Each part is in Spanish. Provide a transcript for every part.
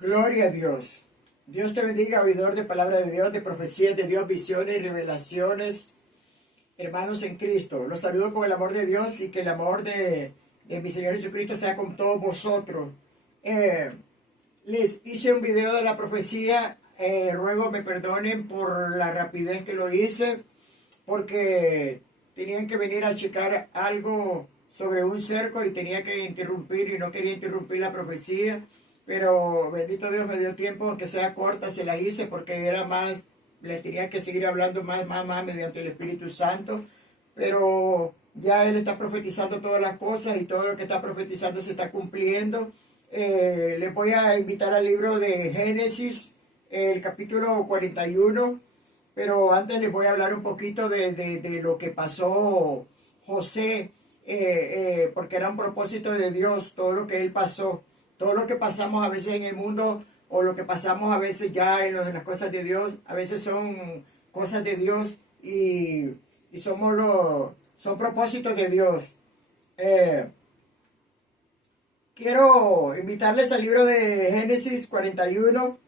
Gloria a Dios. Dios te bendiga, oidor de palabra de Dios, de profecías de Dios, visiones y revelaciones. Hermanos en Cristo, los saludo con el amor de Dios y que el amor de mi Señor Jesucristo sea con todos vosotros. Les hice un video de la profecía. Ruego me perdonen por la rapidez que lo hice, porque tenían que venir a checar algo sobre un cerco y tenía que interrumpir y no quería interrumpir la profecía. Pero bendito Dios me dio tiempo, aunque sea corta, se la hice porque era más, les tenía que seguir hablando más mediante el Espíritu Santo. Pero ya Él está profetizando todas las cosas y todo lo que está profetizando se está cumpliendo. Les voy a invitar al libro de Génesis, el capítulo 41. Pero antes les voy a hablar un poquito de lo que pasó José, porque era un propósito de Dios, todo lo que él pasó. Todo lo que pasamos a veces en el mundo o lo que pasamos a veces ya en las cosas de Dios, a veces son cosas de Dios y son propósitos de Dios. Quiero invitarles al libro de Génesis 41,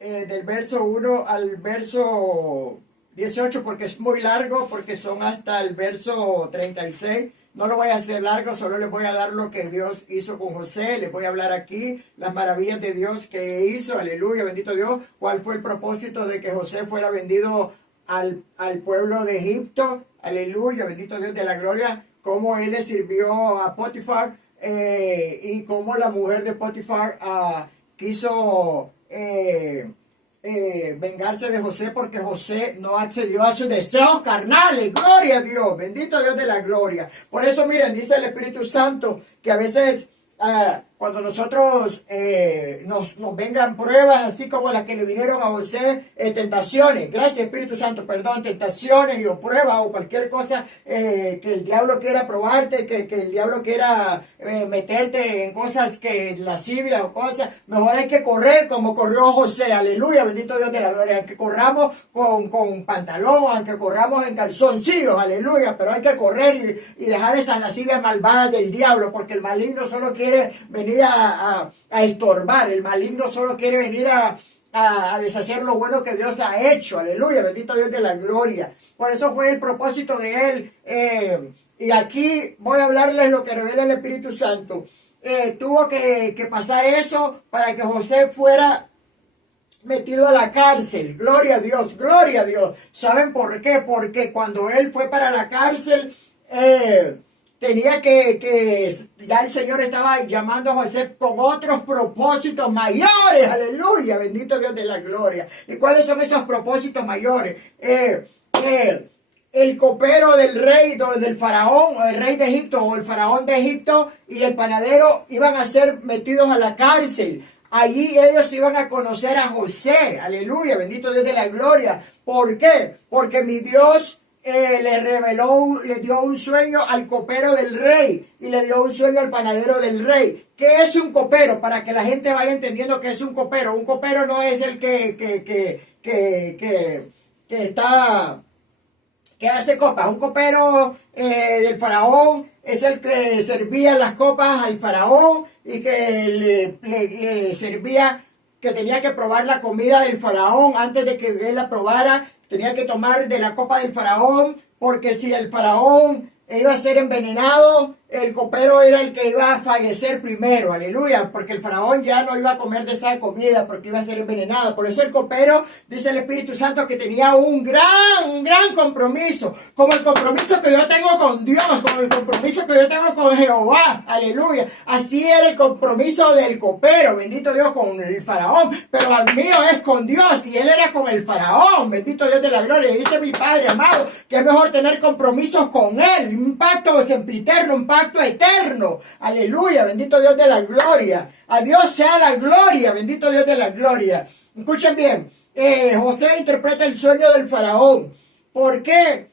del verso 1 al verso 18, porque es muy largo, porque son hasta el verso 36. No lo voy a hacer largo, solo les voy a dar lo que Dios hizo con José. Les voy a hablar aquí las maravillas de Dios que hizo. Aleluya, bendito Dios. ¿Cuál fue el propósito de que José fuera vendido al pueblo de Egipto? Aleluya, bendito Dios de la gloria. Cómo él le sirvió a Potifar, y cómo la mujer de Potifar quiso vengarse de José, porque José no accedió a sus deseos carnales. Gloria a Dios, bendito Dios de la gloria. Por eso miren, dice el Espíritu Santo que a veces cuando nosotros nos vengan pruebas así como las que le vinieron a José, tentaciones, gracias Espíritu Santo, perdón, tentaciones y o pruebas o cualquier cosa que el diablo quiera probarte, que el diablo quiera meterte en cosas que lascivias o cosas, mejor hay que correr como corrió José. Aleluya, bendito Dios de la gloria. Aunque corramos con pantalón, aunque corramos en calzoncillos, aleluya, pero hay que correr y dejar esas lascivias malvadas del diablo, porque el maligno solo quiere venir a estorbar, el maligno solo quiere venir a deshacer lo bueno que Dios ha hecho. Aleluya, bendito Dios de la gloria. Por eso fue el propósito de él. Y aquí voy a hablarles lo que revela el Espíritu Santo. Tuvo que pasar eso para que José fuera metido a la cárcel. Gloria a Dios, gloria a Dios. ¿Saben por qué? Porque cuando él fue para la cárcel, tenía ya el Señor estaba llamando a José con otros propósitos mayores. Aleluya, bendito Dios de la gloria. ¿Y cuáles son esos propósitos mayores? El copero del rey, del faraón, o el rey de Egipto, o el faraón de Egipto, y el panadero iban a ser metidos a la cárcel. Allí ellos iban a conocer a José. Aleluya, bendito Dios de la gloria. ¿Por qué? Porque mi Dios le dio un sueño al copero del rey y le dio un sueño al panadero del rey. ¿Qué es un copero? Para que la gente vaya entendiendo qué es un copero. Un copero no es el que hace copas. Un copero del faraón es el que servía las copas al faraón y que le servía, que tenía que probar la comida del faraón antes de que él la probara. Tenía que tomar de la copa del faraón, porque si el faraón iba a ser envenenado, el copero era el que iba a fallecer primero. Aleluya, porque el faraón ya no iba a comer de esa comida porque iba a ser envenenado. Por eso el copero, dice el Espíritu Santo, que tenía un gran compromiso, como el compromiso que yo tengo con Dios, como el compromiso que yo tengo con Jehová. Aleluya, así era el compromiso del copero, bendito Dios, con el faraón, pero el mío es con Dios y él era con el faraón. Bendito Dios de la gloria. Y dice mi Padre amado que es mejor tener compromisos con él, un pacto sempiterno, un pacto eterno. Aleluya, bendito Dios de la gloria. A Dios sea la gloria, bendito Dios de la gloria. Escuchen bien, José interpreta el sueño del faraón. ¿Por qué?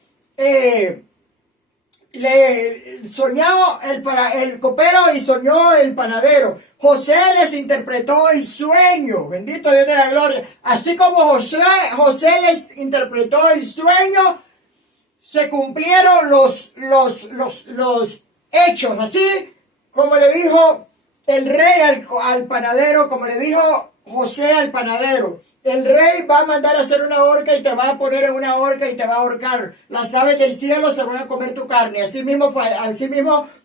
Le soñó el copero y soñó el panadero. José les interpretó el sueño, bendito Dios de la gloria. Así como José les interpretó el sueño, se cumplieron los hechos, así como le dijo el rey al panadero, como le dijo José al panadero, el rey va a mandar a hacer una horca y te va a poner en una horca y te va a ahorcar. Las aves del cielo se van a comer tu carne. Así mismo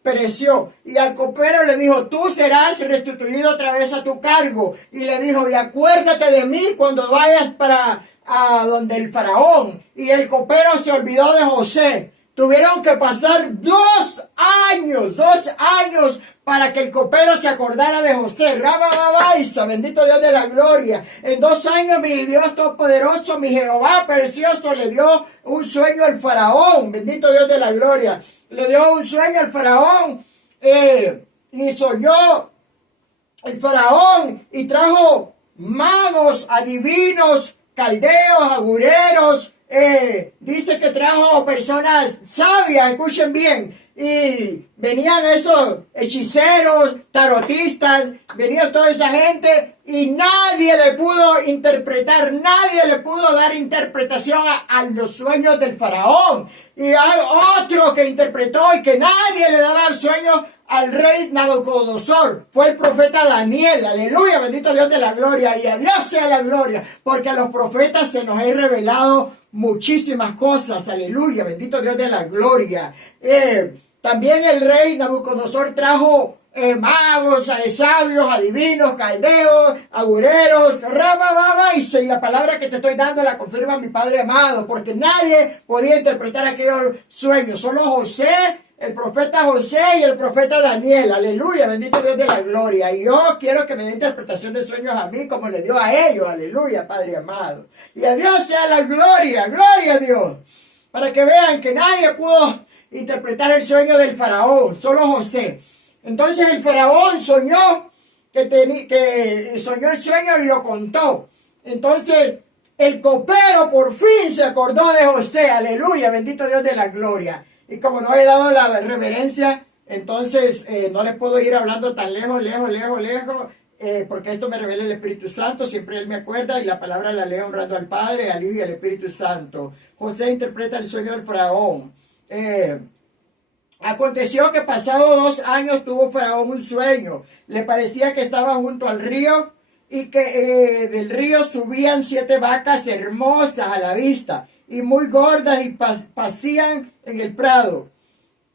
pereció. Y al copero le dijo, tú serás restituido otra vez a tu cargo. Y le dijo, y acuérdate de mí cuando vayas para a donde el faraón. Y el copero se olvidó de José. Tuvieron que pasar 2 años para que el copero se acordara de José. Rabababaisa, bendito Dios de la gloria. En 2 años mi Dios todopoderoso, mi Jehová precioso, le dio un sueño al faraón. Bendito Dios de la gloria. Le dio un sueño al faraón. Y soñó el faraón y trajo magos, adivinos, caldeos, agureros. Dice que trajo personas sabias, escuchen bien, y venían esos hechiceros, tarotistas, venían toda esa gente y nadie le pudo interpretar, nadie le pudo dar interpretación a los sueños del faraón. Y hay otro que interpretó y que nadie le daba el sueño al rey Nabucodonosor. Fue el profeta Daniel. Aleluya, bendito Dios de la gloria. Y a Dios sea la gloria, porque a los profetas se nos ha revelado muchísimas cosas. Aleluya, bendito Dios de la gloria. También el rey Nabucodonosor trajo magos, sabios, adivinos, caldeos, agureros, y la palabra que te estoy dando la confirma mi Padre amado, porque nadie podía interpretar aquellos sueños, solo José, el profeta José y el profeta Daniel. Aleluya, bendito Dios de la gloria. Y yo quiero que me dé interpretación de sueños a mí como le dio a ellos. Aleluya, Padre amado. Y a Dios sea la gloria, gloria a Dios, para que vean que nadie pudo interpretar el sueño del faraón, solo José. Entonces el faraón soñó que soñó el sueño y lo contó. Entonces el copero por fin se acordó de José. Aleluya, bendito Dios de la gloria. Y como no he dado la reverencia, entonces no les puedo ir hablando tan lejos, porque esto me revela el Espíritu Santo. Siempre Él me acuerda y la palabra la leo honrando al Padre, al Hijo y al Espíritu Santo. José interpreta el sueño del faraón. Aconteció que pasado 2 años tuvo Faraón un sueño. Le parecía que estaba junto al río y que del río subían 7 vacas hermosas a la vista y muy gordas y pasían en el prado.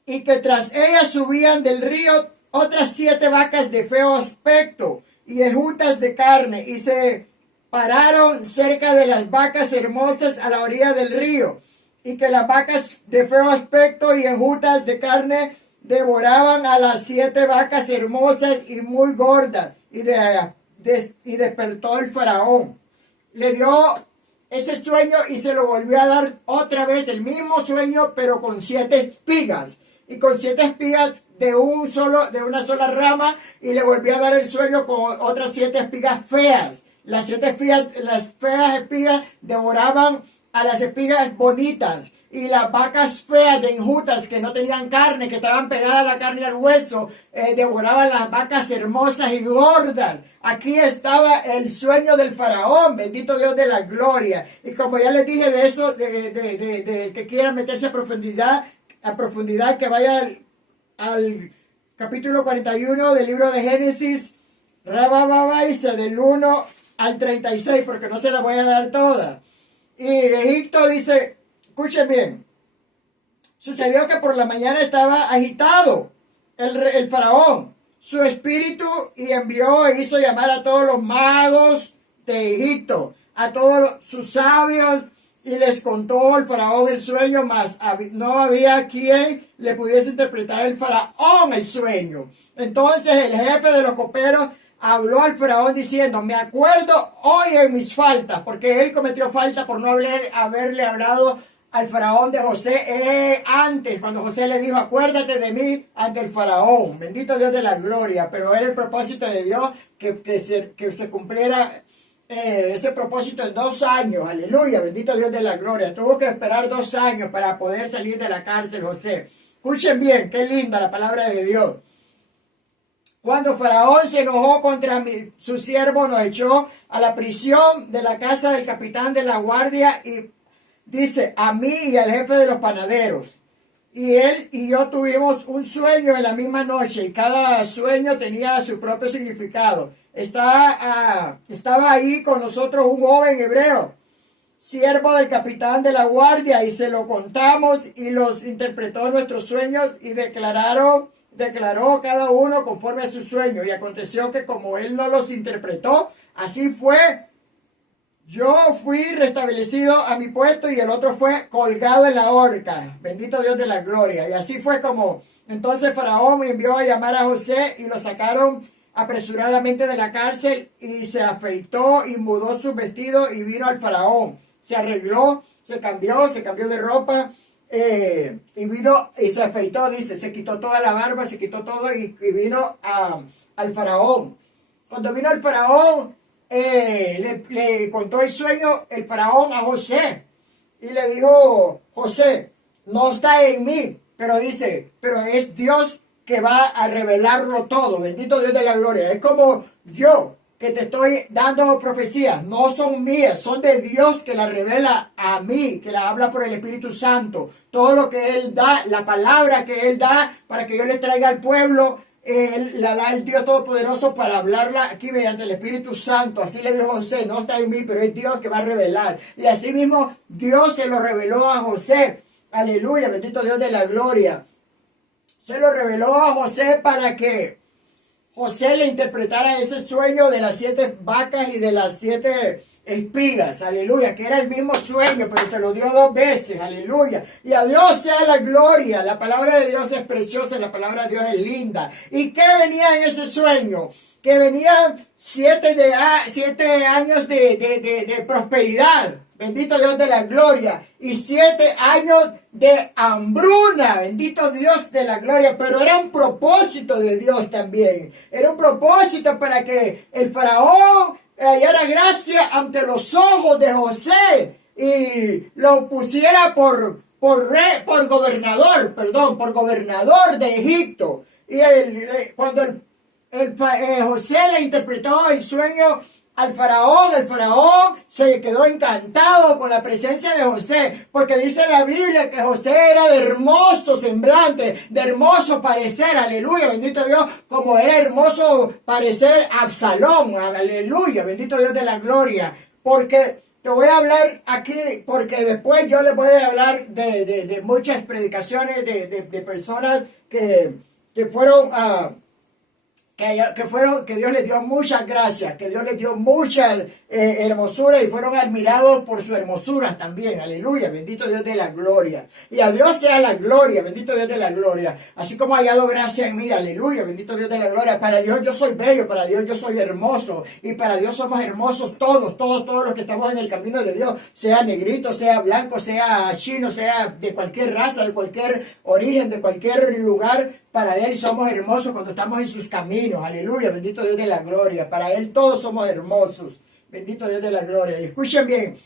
Y que tras ellas subían del río otras 7 vacas de feo aspecto y enjutas de carne. Y se pararon cerca de las vacas hermosas a la orilla del río. Y que las vacas de feo aspecto y enjutas de carne devoraban a las 7 vacas hermosas y muy gordas. Y despertó el faraón. Le dio ese sueño y se lo volvió a dar otra vez, el mismo sueño, pero con 7 espigas. Y con 7 espigas de una sola rama. Y le volvió a dar el sueño con otras 7 espigas feas. Las feas espigas devoraban a las espigas bonitas, y las vacas feas de enjutas que no tenían carne, que estaban pegadas a la carne y al hueso, devoraban las vacas hermosas y gordas. Aquí estaba el sueño del faraón, bendito Dios de la gloria. Y como ya les dije de eso, de que quiera meterse a profundidad, que vaya al capítulo 41 del libro de Génesis, del 1 al 36, porque no se la voy a dar toda. Y Egipto dice, escuchen bien, sucedió que por la mañana estaba agitado el faraón, su espíritu, y envió e hizo llamar a todos los magos de Egipto, a todos sus sabios, y les contó el faraón el sueño, mas no había quien le pudiese interpretar el faraón el sueño. Entonces el jefe de los coperos habló al faraón diciendo, me acuerdo hoy en mis faltas, porque él cometió falta por no haberle hablado al faraón de José antes, cuando José le dijo, acuérdate de mí ante el faraón. Bendito Dios de la gloria, pero era el propósito de Dios que se cumpliera ese propósito en 2 años. Aleluya, bendito Dios de la gloria. Tuvo que esperar 2 años para poder salir de la cárcel José. Escuchen bien, qué linda la palabra de Dios. Cuando Faraón se enojó contra su siervo, nos echó a la prisión de la casa del capitán de la guardia y dice, a mí y al jefe de los panaderos. y él y yo tuvimos un sueño en la misma noche y cada sueño tenía su propio significado. Estaba ahí con nosotros un joven hebreo, siervo del capitán de la guardia, y se lo contamos y los interpretó nuestros sueños y declaró cada uno conforme a su sueño. Y aconteció que como él no los interpretó, así fue. Yo fui restablecido a mi puesto y el otro fue colgado en la horca. Bendito Dios de la gloria. Y así fue como entonces Faraón me envió a llamar a José y lo sacaron apresuradamente de la cárcel y se afeitó y mudó su vestido y vino al Faraón. Se arregló, se cambió de ropa y vino y se afeitó, dice, se quitó toda la barba, se quitó todo y vino al Faraón. Cuando vino al Faraón, le contó el sueño el Faraón a José y le dijo: José, no está en mí, pero dice, pero es Dios que va a revelarlo todo. Bendito Dios de la gloria. Es como yo que te estoy dando profecías, no son mías, son de Dios que las revela a mí, que las habla por el Espíritu Santo. Todo lo que Él da, la palabra que Él da para que yo les traiga al pueblo, Él la da el Dios Todopoderoso para hablarla aquí mediante el Espíritu Santo. Así le dijo José: no está en mí, pero es Dios que va a revelar. Y así mismo Dios se lo reveló a José. Aleluya, bendito Dios de la gloria. Se lo reveló a José para que José le interpretara ese sueño de las 7 vacas y de las 7 espigas, aleluya, que era el mismo sueño, pero se lo dio 2 veces, aleluya. Y a Dios sea la gloria. La palabra de Dios es preciosa, la palabra de Dios es linda. ¿Y qué venía en ese sueño? Que venían 7 años de prosperidad. Bendito Dios de la gloria. Y 7 años de hambruna. Bendito Dios de la gloria. Pero era un propósito de Dios también. Era un propósito para que el faraón hallara gracia ante los ojos de José y lo pusiera por gobernador de Egipto. Y cuando José le interpretó el sueño al faraón, el faraón se quedó encantado con la presencia de José, porque dice la Biblia que José era de hermoso semblante, de hermoso parecer, aleluya, bendito Dios, como era hermoso parecer Absalón, aleluya, bendito Dios de la gloria. Porque te voy a hablar aquí, porque después yo les voy a hablar de muchas predicaciones de personas que fueron que Dios les dio muchas gracias, que Dios les dio mucha hermosura y fueron admirados por su hermosura también, aleluya, bendito Dios de la gloria. Y a Dios sea la gloria, bendito Dios de la gloria. Así como ha hallado gracia en mí, aleluya, bendito Dios de la gloria. Para Dios yo soy bello, para Dios yo soy hermoso y para Dios somos hermosos todos los que estamos en el camino de Dios, sea negrito, sea blanco, sea chino, sea de cualquier raza, de cualquier origen, de cualquier lugar. Para Él somos hermosos cuando estamos en sus caminos. Aleluya, bendito Dios de la gloria. Para Él todos somos hermosos. Bendito Dios de la gloria. Y escuchen bien.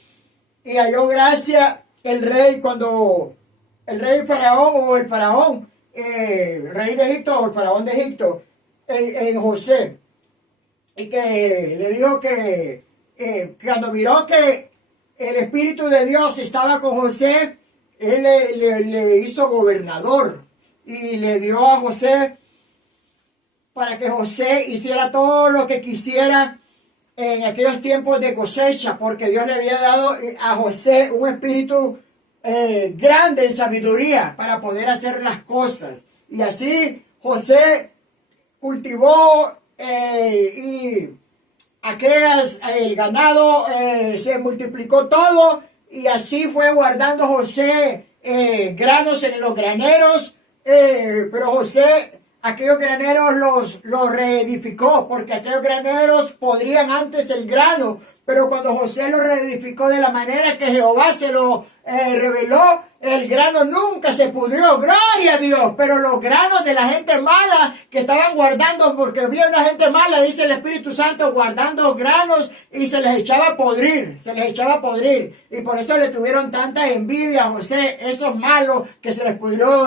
Y halló gracia el rey cuando el rey faraón o el faraón, rey de Egipto o el faraón de Egipto, en José. Y que le dijo que cuando miró que el Espíritu de Dios estaba con José, Él le hizo gobernador. Y le dio a José para que José hiciera todo lo que quisiera en aquellos tiempos de cosecha, porque Dios le había dado a José un espíritu grande en sabiduría para poder hacer las cosas. Y así José cultivó y el ganado se multiplicó todo, y así fue guardando José granos en los graneros. Pero José, aquellos graneros los reedificó, porque aquellos graneros podrían antes el grano, pero cuando José los reedificó de la manera que Jehová se lo reveló, el grano nunca se pudrió, gloria a Dios. Pero los granos de la gente mala que estaban guardando, porque había una gente mala, dice el Espíritu Santo, guardando granos y se les echaba a podrir, y por eso le tuvieron tanta envidia a José, esos malos que se les pudrió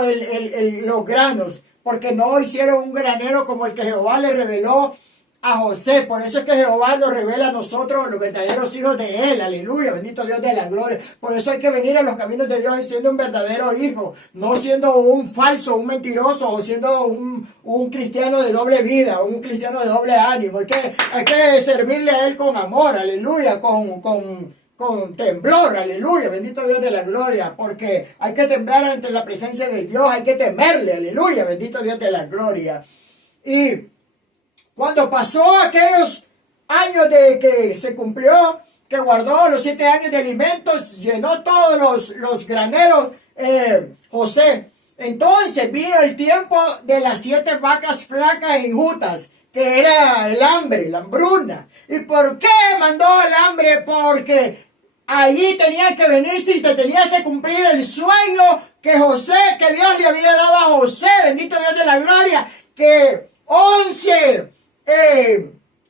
los granos, porque no hicieron un granero como el que Jehová le reveló a José. Por eso es que Jehová nos revela a nosotros los verdaderos hijos de Él. Aleluya, bendito Dios de la gloria. Por eso hay que venir a los caminos de Dios y siendo un verdadero hijo, no siendo un falso, un mentiroso, o siendo un cristiano de doble vida, un cristiano de doble ánimo. Hay que servirle a Él con amor, aleluya, con temblor, aleluya, bendito Dios de la gloria, porque hay que temblar ante la presencia de Dios, hay que temerle, aleluya, bendito Dios de la gloria. Y cuando pasó aquellos años de que se cumplió, que guardó los 7 años de alimentos, llenó todos los graneros, José. Entonces vino el tiempo de las 7 vacas flacas y jutas, que era el hambre, la hambruna. ¿Y por qué mandó el hambre? Porque allí tenía que venirse y te tenía que cumplir el sueño que Dios le había dado a José, bendito Dios de la gloria, que 11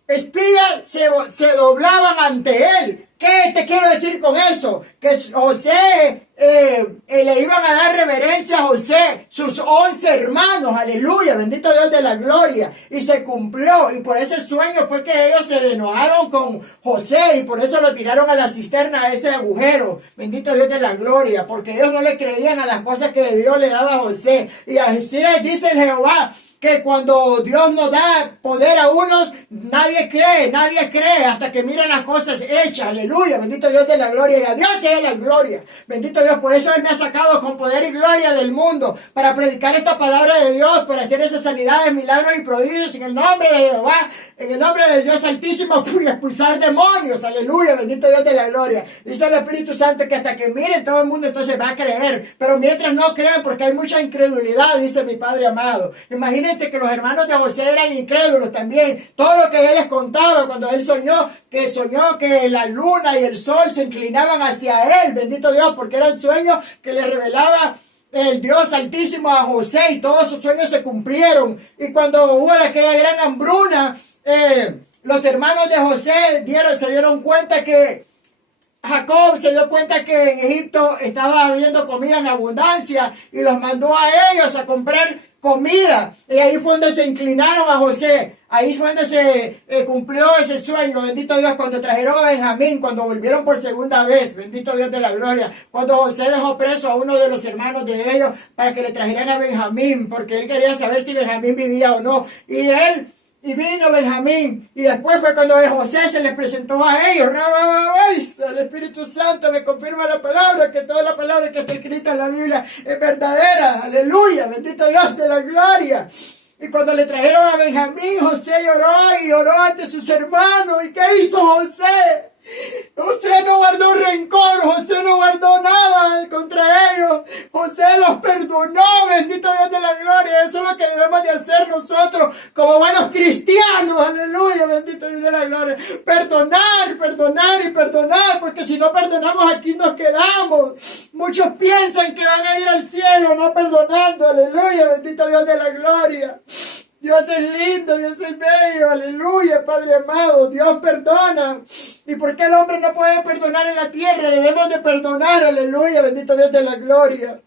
espías se doblaban ante él. ¿Qué te quiero decir con eso? Que José, le iban a dar reverencia a José, sus 11 hermanos, aleluya, bendito Dios de la gloria, y se cumplió, y por ese sueño fue que ellos se enojaron con José, y por eso lo tiraron a la cisterna, a ese agujero, bendito Dios de la gloria, porque ellos no le creían a las cosas que Dios le daba a José, y así dice el Jehová, que cuando Dios nos da poder a unos, nadie cree hasta que miran las cosas hechas, aleluya, bendito Dios de la gloria, y a Dios sea la gloria, bendito Dios, por eso Él me ha sacado con poder y gloria del mundo, para predicar esta palabra de Dios, para hacer esas sanidades, milagros y prodigios, en el nombre de Jehová, en el nombre del Dios Altísimo, y expulsar demonios, aleluya, bendito Dios de la gloria, dice el Espíritu Santo que hasta que miren todo el mundo entonces va a creer, pero mientras no crean, porque hay mucha incredulidad, dice mi Padre amado, imagínense que los hermanos de José eran incrédulos también. Todo lo que él les contaba cuando él soñó que la luna y el sol se inclinaban hacia él. Bendito Dios, porque eran sueños que le revelaba el Dios Altísimo a José y todos sus sueños se cumplieron. Y cuando hubo aquella gran hambruna, los hermanos de José se dieron cuenta que Jacob se dio cuenta que en Egipto estaba habiendo comida en abundancia y los mandó a ellos a comprar comida. Y ahí fue donde se inclinaron a José. Ahí fue donde se cumplió ese sueño. Bendito Dios, cuando trajeron a Benjamín, cuando volvieron por segunda vez. Bendito Dios de la gloria. Cuando José dejó preso a uno de los hermanos de ellos para que le trajeran a Benjamín, porque él quería saber si Benjamín vivía o no. Y vino Benjamín, y después fue cuando José se les presentó a ellos. El Espíritu Santo me confirma la palabra, que toda la palabra que está escrita en la Biblia es verdadera. Aleluya, bendito Dios de la gloria. Y cuando le trajeron a Benjamín, José lloró ante sus hermanos. ¿Y qué hizo José? José no guardó rencor, José no guardó nada contra ellos, José los perdonó, bendito Dios de la gloria. Eso es lo que debemos de hacer nosotros como buenos cristianos, aleluya, bendito Dios de la gloria. Perdonar y perdonar, porque si no perdonamos aquí nos quedamos. Muchos piensan que van a ir al cielo no perdonando, aleluya, bendito Dios de la gloria. Dios es lindo, Dios es bello, aleluya, Padre amado, Dios perdona. ¿Y por qué el hombre no puede perdonar en la tierra? Debemos de perdonar, aleluya, bendito Dios de la gloria.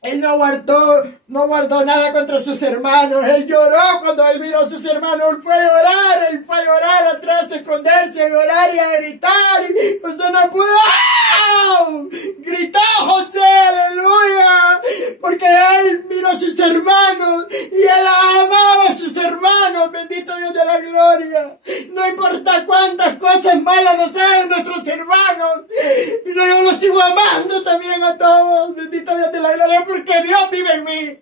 Él no guardó nada contra sus hermanos. Él lloró cuando él miró a sus hermanos. Él fue a llorar atrás, a esconderse, a llorar y a gritar. Y José no pudo. ¡Oh! Gritó José, aleluya. Porque él miró a sus hermanos y él amaba a sus hermanos. Bendito Dios de la gloria. No importa cuántas cosas malas nos hagan nuestros hermanos. Yo los sigo amando también a todos. Bendito Dios de la gloria. Porque Dios vive en mí.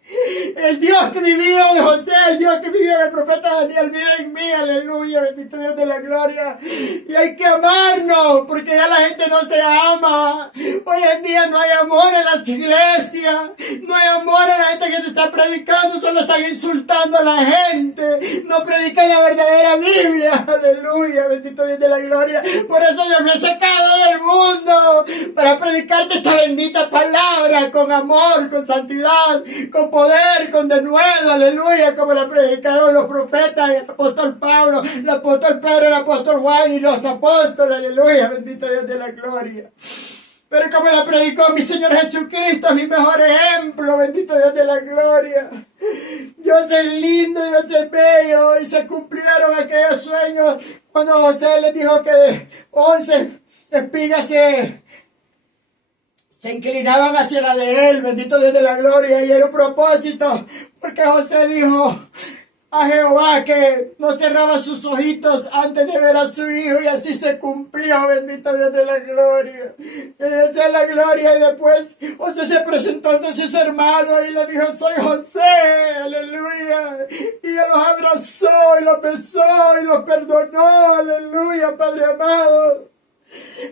El Dios que vivió en José, el Dios que vivió en el profeta Daniel, vive en mí. Aleluya, bendito Dios de la gloria. Y hay que amarnos, porque ya la gente no se ama. Hoy en día no hay amor en las iglesias. No hay amor en la gente que te está predicando. Solo están insultando a la gente. No predican la verdadera Biblia. Aleluya, bendito Dios de la gloria. Por eso Dios me ha sacado del mundo. Para predicarte esta bendita palabra con amor, con santidad, con poder, con denuedo, aleluya, como la predicaron los profetas, el apóstol Pablo, el apóstol Pedro, el apóstol Juan y los apóstoles, aleluya, bendito Dios de la gloria. Pero como la predicó mi Señor Jesucristo, mi mejor ejemplo, bendito Dios de la gloria. Dios es lindo, Dios es bello, y se cumplieron aquellos sueños cuando José les dijo que 11 espigas se inclinaban hacia la de él, bendito Dios de la gloria, y era un propósito, porque José dijo a Jehová que no cerraba sus ojitos antes de ver a su hijo, y así se cumplió, bendito Dios de la gloria. Esa es la gloria. Y después José se presentó ante sus hermanos y le dijo: soy José, aleluya. Y él los abrazó y los besó y los perdonó, aleluya, Padre amado.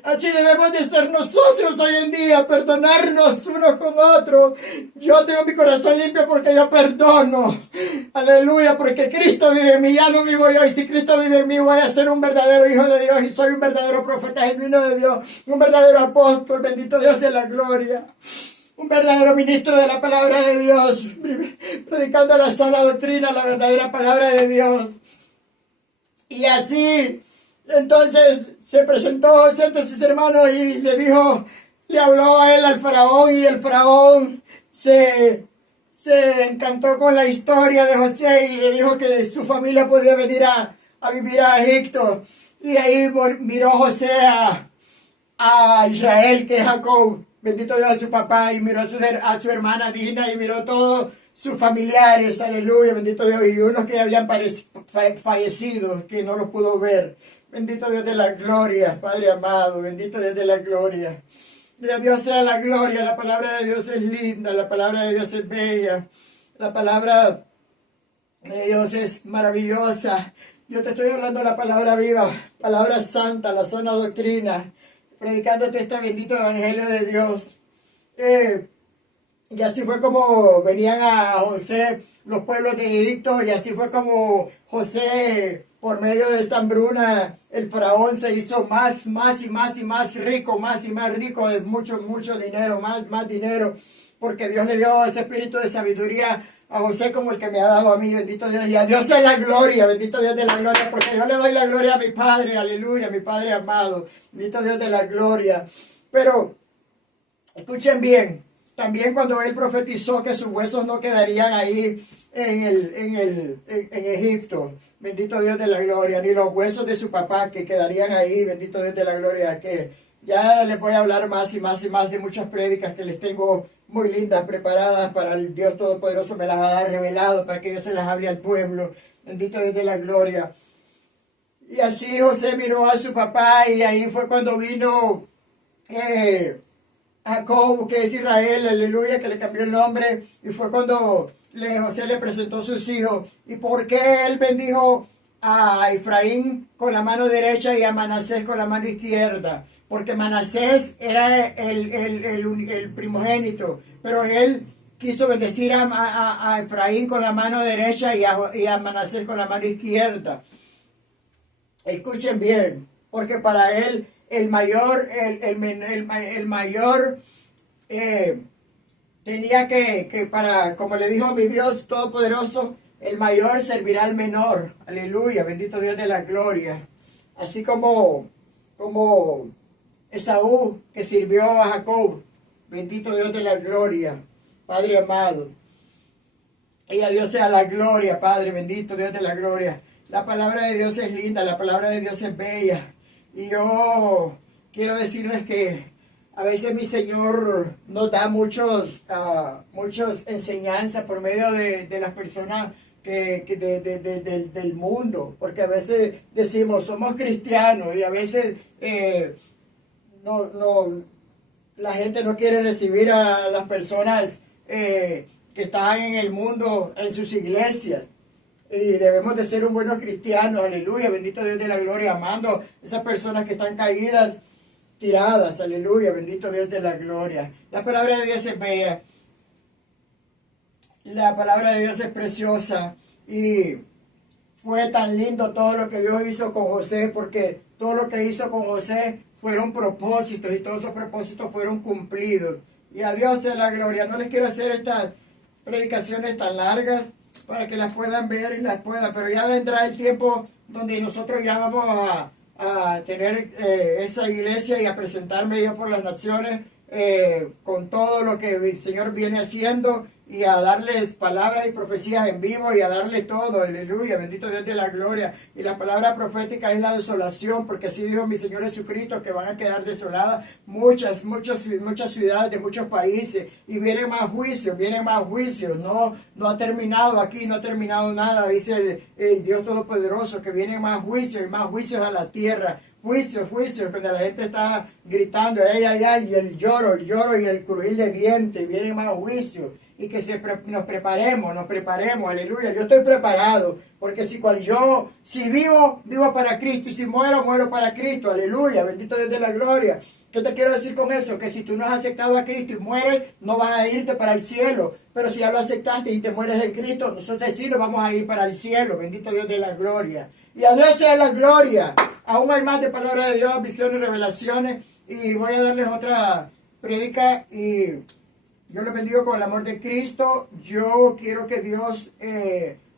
Así debemos de ser nosotros hoy en día, perdonarnos unos con otros. Yo tengo mi corazón limpio porque yo perdono. Aleluya, porque Cristo vive en mí, ya no vivo yo. Y si Cristo vive en mí, voy a ser un verdadero hijo de Dios y soy un verdadero profeta genuino de Dios, un verdadero apóstol, bendito Dios de la gloria. Un verdadero ministro de la palabra de Dios, predicando la sana doctrina, la verdadera palabra de Dios. Y así, entonces se presentó José ante sus hermanos y le dijo, le habló a él al faraón, y el faraón se encantó con la historia de José y le dijo que su familia podía venir a vivir a Egipto. Y ahí miró José a Israel, que es Jacob, bendito Dios, a su papá, y miró a su hermana Dina, y miró todos sus familiares, aleluya, bendito Dios, y unos que habían fallecido, que no los pudo ver. Bendito Dios de la gloria, Padre amado, bendito Dios de la gloria. Y a Dios sea la gloria, la palabra de Dios es linda, la palabra de Dios es bella, la palabra de Dios es maravillosa. Yo te estoy hablando de la palabra viva, palabra santa, la sana doctrina, predicándote este bendito evangelio de Dios. Y así fue como venían a José los pueblos de Egipto, y así fue como José, por medio de esa hambruna, el faraón se hizo más y más rico, más y más rico, de mucho dinero, más dinero, porque Dios le dio ese espíritu de sabiduría a José como el que me ha dado a mí, bendito Dios. Y a Dios es la gloria, bendito Dios de la gloria, porque yo le doy la gloria a mi Padre, aleluya, mi Padre amado, bendito Dios de la gloria. Pero, escuchen bien, también cuando él profetizó que sus huesos no quedarían ahí en Egipto, bendito Dios de la gloria, ni los huesos de su papá que quedarían ahí, bendito Dios de la gloria, que ya les voy a hablar más y más de muchas prédicas que les tengo muy lindas preparadas para el Dios Todopoderoso, me las ha revelado para que yo se las hable al pueblo, bendito Dios de la gloria. Y así José miró a su papá, y ahí fue cuando vino Jacob, que es Israel, aleluya, que le cambió el nombre, y fue cuando José le presentó a sus hijos. ¿Y por qué él bendijo a Efraín con la mano derecha y a Manasés con la mano izquierda? Porque Manasés era el primogénito, pero él quiso bendecir a Efraín con la mano derecha y a Manasés con la mano izquierda. Escuchen bien, porque para él el mayor tenía que para, como le dijo mi Dios Todopoderoso, el mayor servirá al menor. Aleluya, bendito Dios de la gloria. Así como Esaú, que sirvió a Jacob, bendito Dios de la gloria, Padre amado. Y a Dios sea la gloria, Padre, bendito Dios de la gloria. La palabra de Dios es linda, la palabra de Dios es bella. Y yo quiero decirles que a veces mi Señor nos da muchas enseñanzas por medio de las personas del mundo. Porque a veces decimos, somos cristianos, y a veces la gente no quiere recibir a las personas que están en el mundo, en sus iglesias. Y debemos de ser un buenos cristianos, aleluya, bendito Dios de la gloria, amando a esas personas que están caídas, tiradas, aleluya, bendito Dios de la gloria. La palabra de Dios es bella, la palabra de Dios es preciosa, y fue tan lindo todo lo que Dios hizo con José, porque todo lo que hizo con José fueron propósitos, y todos esos propósitos fueron cumplidos. Y a Dios sea la gloria. No les quiero hacer estas predicaciones tan largas para que las puedan ver y las puedan, pero ya vendrá el tiempo donde nosotros ya vamos a tener esa iglesia y a presentarme yo por las naciones con todo lo que el Señor viene haciendo y a darles palabras y profecías en vivo y a darle todo, aleluya, bendito Dios de la gloria. Y la palabra profética es la desolación, porque así dijo mi Señor Jesucristo, que van a quedar desoladas muchas ciudades de muchos países, y viene más juicios, no ha terminado aquí, no ha terminado nada, dice el Dios Todopoderoso, que vienen más juicios y más juicios a la tierra. Juicios, cuando la gente está gritando, ay, ay, ay, y el lloro y el crujir de dientes, y viene más juicios. Y que nos preparemos, aleluya. Yo estoy preparado, porque si vivo para Cristo, y si muero para Cristo, aleluya, bendito Dios de la gloria. ¿Qué te quiero decir con eso? Que si tú no has aceptado a Cristo y mueres, no vas a irte para el cielo. Pero si ya lo aceptaste y te mueres en Cristo, nosotros sí nos vamos a ir para el cielo, bendito Dios de la gloria. Y a Dios sea la gloria. Aún hay más de palabra de Dios, visiones, revelaciones, y voy a darles otra prédica y yo les bendigo con el amor de Cristo. Yo quiero que Dios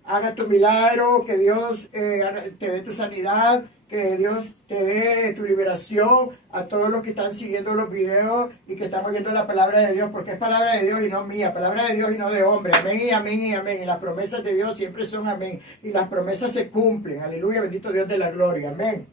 haga tu milagro, que Dios te dé tu sanidad, que Dios te dé tu liberación a todos los que están siguiendo los videos y que están oyendo la palabra de Dios, porque es palabra de Dios y no mía, palabra de Dios y no de hombre. Amén y amén y amén. Y las promesas de Dios siempre son amén. Y las promesas se cumplen. Aleluya, bendito Dios de la gloria. Amén.